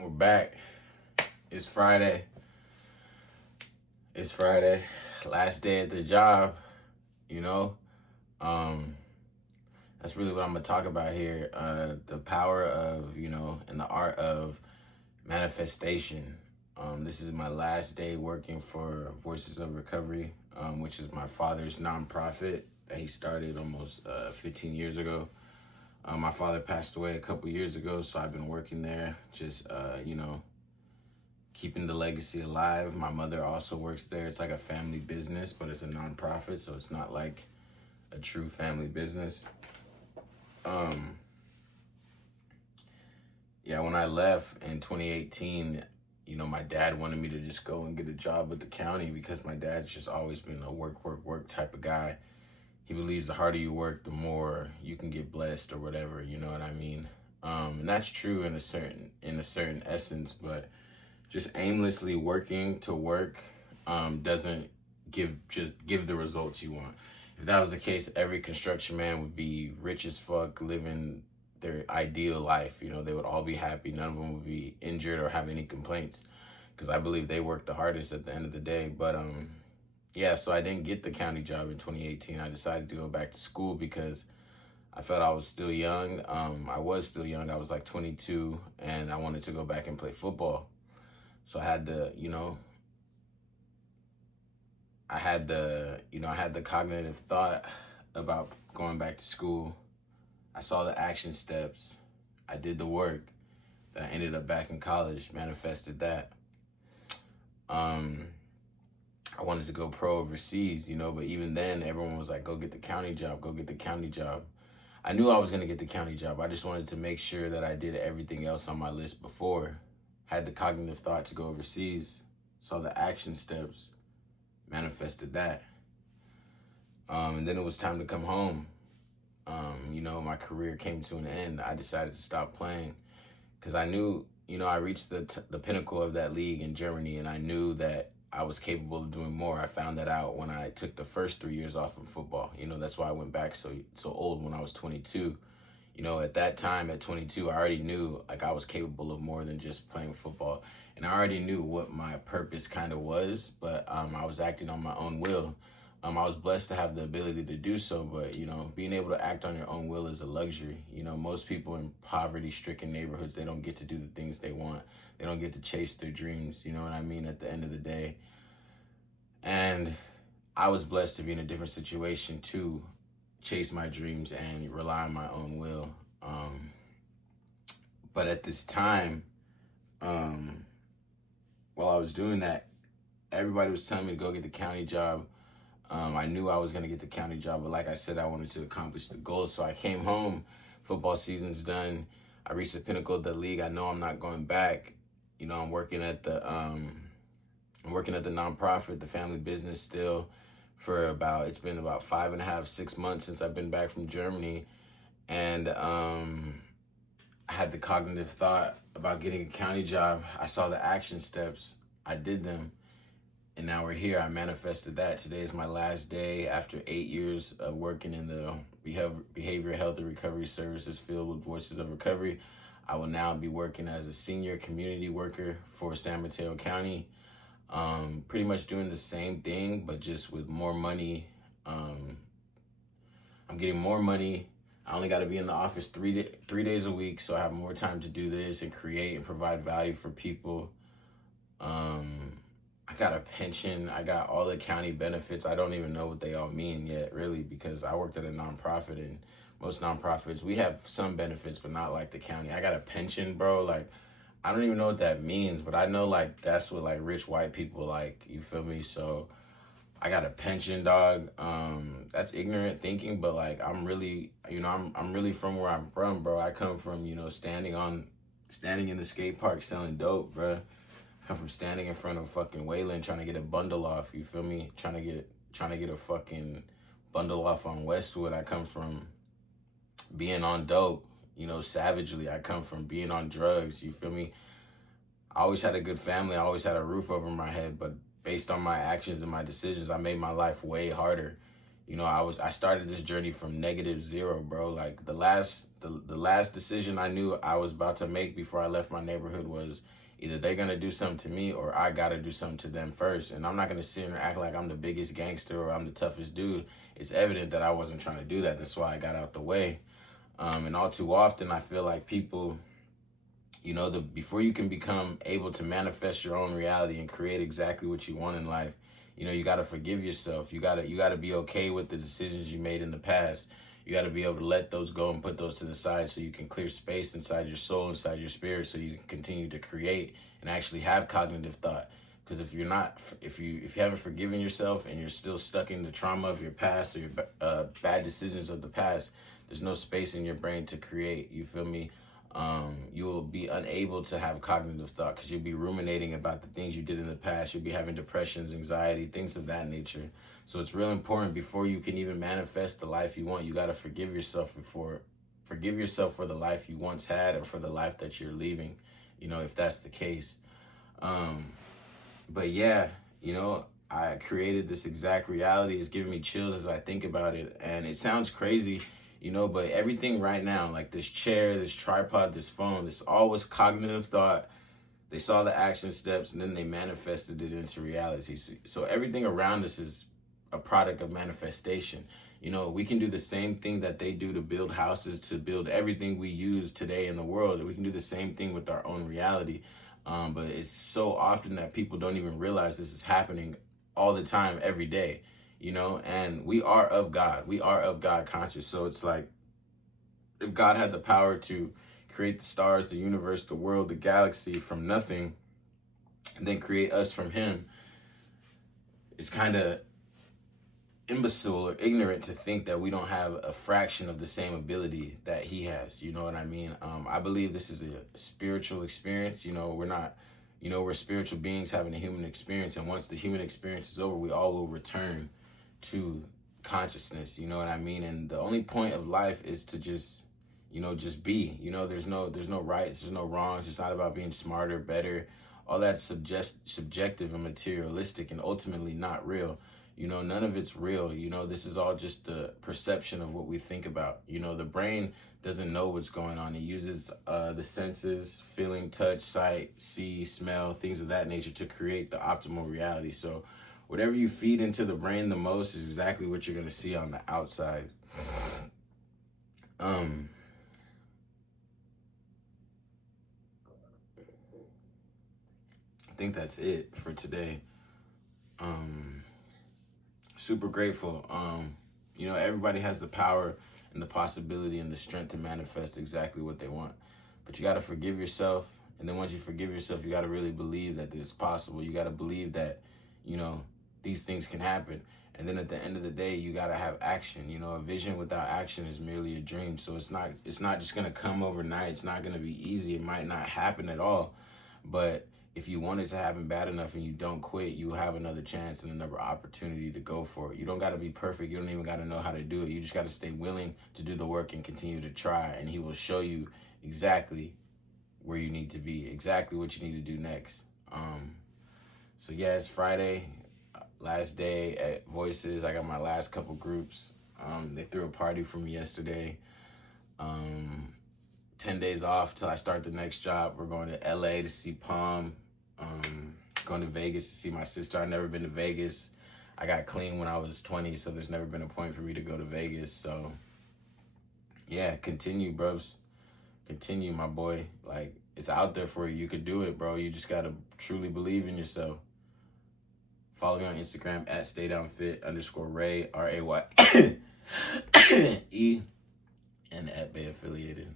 We're back. It's Friday. It's Friday. Last day at the job, you know. Um, that's really what I'm gonna talk about here. The power of, and the art of manifestation. This is my last day working for Voices of Recovery, which is my father's nonprofit that he started almost 15 years ago. My father passed away a couple years ago, so I've been working there, just, keeping the legacy alive. My mother also works there. It's like a family business, but it's a nonprofit, so it's not like a true family business. Yeah, when I left in 2018, my dad wanted me to just go and get a job with the county because my dad's just always been a work type of guy. He believes the harder you work, the more you can get blessed or whatever, you know what I mean? And that's true in a certain essence, but just aimlessly working to work doesn't give the results you want. If that was the case, every construction man would be rich as fuck, living their ideal life. They would all be happy. None of them would be injured or have any complaints, because I believe they work the hardest at the end of the day. But yeah, so I didn't get the county job in 2018. I decided to go back to school because I felt I was still young. I was still young. I was like 22, and I wanted to go back and play football. So I had the cognitive thought about going back to school. I saw the action steps. I did the work. Then I ended up back in college, manifested that. I wanted to go pro overseas, but even then everyone was like, go get the county job, go get the county job. I knew I was going to get the county job. I just wanted to make sure that I did everything else on my list before. Had the cognitive thought to go overseas, saw the action steps, manifested that. And then it was time to come home. My career came to an end. I decided to stop playing because I knew, I reached the pinnacle of that league in Germany, and I knew that I was capable of doing more. I found that out when I took the first 3 years off from football. That's why I went back so old when I was 22. At that time, at 22, I already knew like I was capable of more than just playing football. And I already knew what my purpose kind of was, but I was acting on my own will. I was blessed to have the ability to do so, but, being able to act on your own will is a luxury. Most people in poverty-stricken neighborhoods, they don't get to do the things they want. They don't get to chase their dreams, you know what I mean, at the end of the day. And I was blessed to be in a different situation to chase my dreams and rely on my own will. But at this time, while I was doing that, everybody was telling me to go get the county job. I knew I was going to get the county job, but like I said, I wanted to accomplish the goal. So I came home, football season's done. I reached the pinnacle of the league. I know I'm not going back. I'm working at the nonprofit, the family business still it's been about 5.5, 6 months since I've been back from Germany. And I had the cognitive thought about getting a county job. I saw the action steps. I did them. And now we're here. I manifested that. Today is my last day after 8 years of working in the behavioral health and recovery services field with Voices of Recovery. I will now be working as a senior community worker for San Mateo County. Pretty much doing the same thing, but just with more money. I'm getting more money. I only got to be in the office 3 days a week, so I have more time to do this and create and provide value for people. I got a pension. I got all the county benefits. I don't even know what they all mean yet, really, because I worked at a nonprofit, and most nonprofits, we have some benefits, but not like the county. I got a pension, bro. Like, I don't even know what that means, but I know like that's what like rich white people like, you feel me? So I got a pension, dog. That's ignorant thinking, but like I'm really, I'm really from where I'm from, bro. I come from, standing in the skate park selling dope, bro. I come from standing in front of fucking Wayland trying to get a bundle off, you feel me? Trying to get a fucking bundle off on Westwood. I come from being on dope, savagely. I come from being on drugs, you feel me? I always had a good family. I always had a roof over my head, but based on my actions and my decisions, I made my life way harder. I started this journey from -0, bro. Like the last decision I knew I was about to make before I left my neighborhood was either they're gonna do something to me or I gotta do something to them first. And I'm not gonna sit and act like I'm the biggest gangster or I'm the toughest dude. It's evident that I wasn't trying to do that. That's why I got out the way. And all too often I feel like people, before you can become able to manifest your own reality and create exactly what you want in life, you got to forgive yourself. You got to be okay with the decisions you made in the past. You got to be able to let those go and put those to the side so you can clear space inside your soul, inside your spirit, so you can continue to create and actually have cognitive thought. Because if you haven't forgiven yourself and you're still stuck in the trauma of your past or your bad decisions of the past, there's no space in your brain to create. You feel me? You will be unable to have cognitive thought because you'll be ruminating about the things you did in the past. You'll be having depressions, anxiety, things of that nature. So it's real important before you can even manifest the life you want. You got to forgive yourself for the life you once had and for the life that you're leaving, if that's the case. But yeah, I created this exact reality. It's giving me chills as I think about it. And it sounds crazy, but everything right now, like this chair, this tripod, this phone, this all was cognitive thought. They saw the action steps and then they manifested it into reality. So everything around us is a product of manifestation. We can do the same thing that they do to build houses, to build everything we use today in the world. We can do the same thing with our own reality. But it's so often that people don't even realize this is happening all the time, every day. And we are of God. We are of God conscious. So it's like, if God had the power to create the stars, the universe, the world, the galaxy from nothing, and then create us from him, it's kind of imbecile or ignorant to think that we don't have a fraction of the same ability that he has. You know what I mean? I believe this is a spiritual experience. We're spiritual beings having a human experience. And once the human experience is over, we all will return to consciousness. You know what I mean? And the only point of life is to just be. There's no rights, there's no wrongs. It's not about being smarter, better. All that's subjective and materialistic and ultimately not real. None of it's real. This is all just the perception of what we think about. The brain doesn't know what's going on. It uses the senses, feeling, touch, sight, see, smell, things of that nature to create the optimal reality. So whatever you feed into the brain the most is exactly what you're going to see on the outside. I think that's it for today. Super grateful. Everybody has the power and the possibility and the strength to manifest exactly what they want. But you got to forgive yourself. And then once you forgive yourself, you got to really believe that it's possible. You got to believe that, these things can happen. And then at the end of the day, you got to have action. A vision without action is merely a dream. So it's not just going to come overnight. It's not going to be easy. It might not happen at all. But if you want it to happen bad enough and you don't quit, you have another chance and another opportunity to go for it. You don't got to be perfect. You don't even got to know how to do it. You just got to stay willing to do the work and continue to try. And he will show you exactly where you need to be, exactly what you need to do next. So yeah, it's Friday, last day at Voices. I got my last couple groups. They threw a party for me yesterday. 10 days off till I start the next job. We're going to LA to see Palm. Going to Vegas to see my sister. I've never been to Vegas. I got clean when I was 20, so there's never been a point for me to go to Vegas. So yeah, continue, bros. Continue, my boy. Like, it's out there for you. You could do it, bro. You just got to truly believe in yourself. Follow me on Instagram at staydownfit_Ray, RAYE, and at Bay Affiliated.